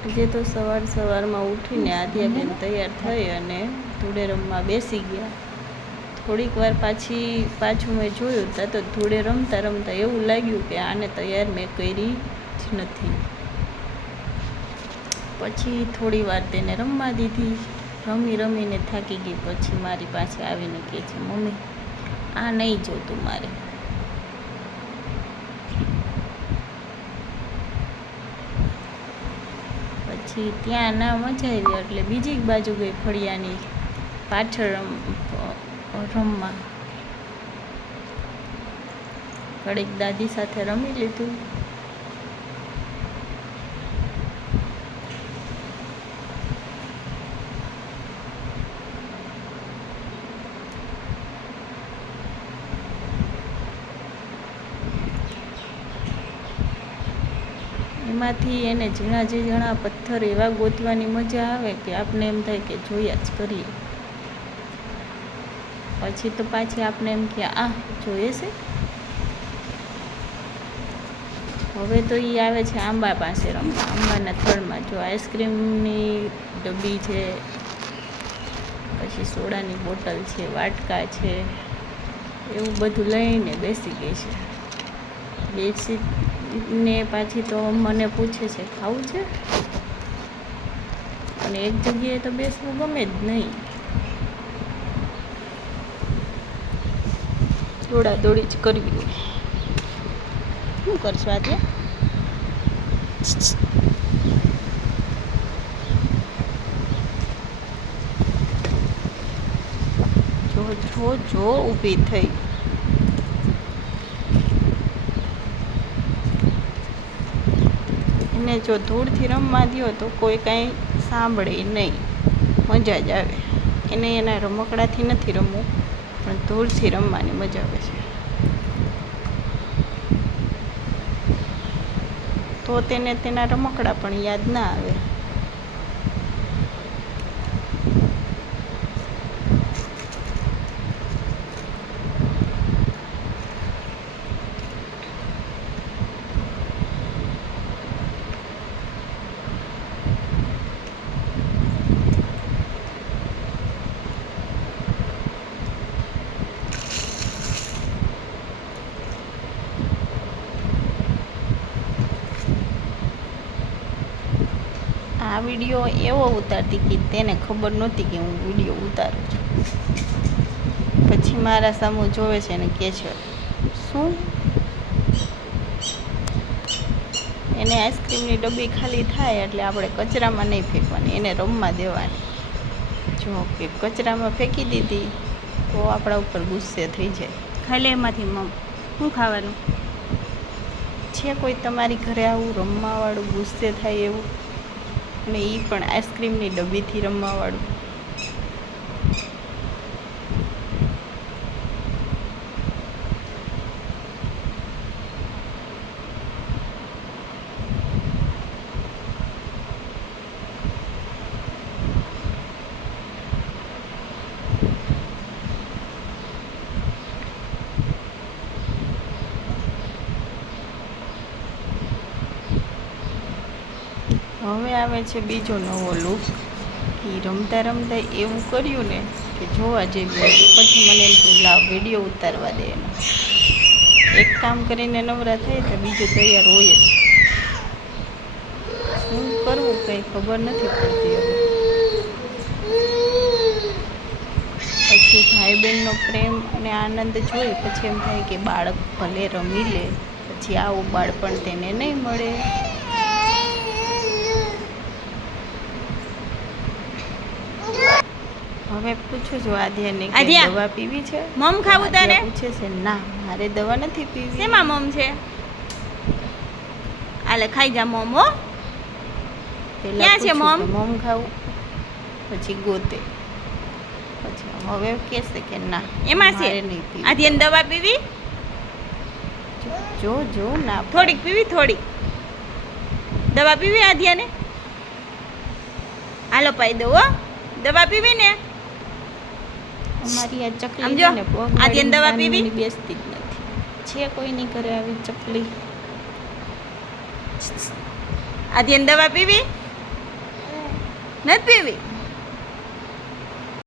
આજે તો સવારમાં ઉઠીને આદ્યાબેન તૈયાર થઈ અને ધૂળે રમવા બેસી ગયા. થોડીક વાર પાછું મેં જોયું તો ધૂળે રમતા રમતા એવું લાગ્યું કે આને તૈયાર મેં કરી જ નથી. પછી થોડી વાર તેને રમવા દીધી. રમીને થાકી ગઈ. પછી મારી પાસે આવીને કહે છે, મમ્મી આ નહીં જોતું મારે. પછી ત્યાં ના મજા આવી એટલે બીજી બાજુ ગઈ ફળિયાની પાછળ રમવા. ઘડીક દાદી સાથે રમી લીધું. એમાંથી એને ઝીણા પથ્થર એવા ગોતવાની મજા આવે કે આપણે એમ થાય કે જોયા જ કરીએ. પછી તો પાછી આપણે એમ કે આ જોઈએ છે. હવે તો એ આવે છે આંબા પાસે રમવા. આંબાના થડમાં જો આઈસ્ક્રીમની ડબ્બી છે, પછી સોડાની બોટલ છે, વાટકા છે, એવું બધું લઈને બેસી ગઈ છે. બેસીને પાછી તો મને પૂછે છે ખાવું છે, અને એક જગ્યાએ તો બેસવું ગમે જ નહીં. દોડાદોડી જ કરવી હોય. શું કરશું આજે? જો ઊભી થઈ. એને જો ધૂળથી રમવા દ્યો તો કોઈ કાંઈ સાંભળે નહીં, મજા જ આવે. એને એના રમકડાથી નથી રમવું, પણ ધૂળથી રમવાની મજા આવે છે. તો તેને તેના રમકડા પણ યાદ ના આવે. આ વિડીયો એવો ઉતારતી કે તેને ખબર નહોતી કે હું વિડીયો ઉતારું છું. પછી મારા સામું જોવે છે અને કહે છે શું? એને આઈસ્ક્રીમની ડબ્બી ખાલી થાય એટલે આપણે કચરામાં નહીં ફેંકવાની, એને રમવા દેવાની. જો કે કચરામાં ફેંકી દીધી તો આપણા ઉપર ગુસ્સે થઈ જાય. ખાઈ લે એમાંથી મમ. શું ખાવાનું છે? કોઈ તમારી ઘરે આવું રમવાવાળું ગુસ્સે થાય એવું? અને એ પણ આઈસ્ક્રીમની ડબ્બીથી રમવાવાળું. હવે આવે છે બીજો નવો લુક. કે રમતા એવું કર્યું ને કે જોવા જેવું. પછી મને એમ કે લાવ વિડીયો ઉતારવા દે એનો. એક કામ કરીને નવરા થાય તો બીજું તૈયાર હોય જ. શું કરવું કંઈ ખબર નથી પડતી હવે. પછી ભાઈ બહેનનો પ્રેમ અને આનંદ જોઈ પછી એમ થાય કે બાળક ભલે રમી લે, પછી આવું બાળપણ તેને નહીં મળે. હવે પૂછું છું આદ્યાને કે દવા પીવી છે? મમ ખાવું તારે? પૂછે છે ના મારે દવા નથી પીવી. શેમાં મમ છે? આલે ખાઈ જા મમ. હો પેલા ક્યાં છે મમ? મમ ખાવું, પછી ગોતે. પછી હવે કહેશે કે ના એમાં છે નહીં પીવી. આદ્યાને દવા પીવી? જો ના થોડીક પીવી, થોડીક દવા પીવી આદ્યાને. હાલો પાઈ દો. હો દવા પીવી ને? અમારી આ ચકલી સમજો, ને આદ્યાને દવા પીવી? બેસતી જ નથી. છે કોઈની ઘરે આવી ચકલી? આદ્યાને દવા પીવી? નથી પીવી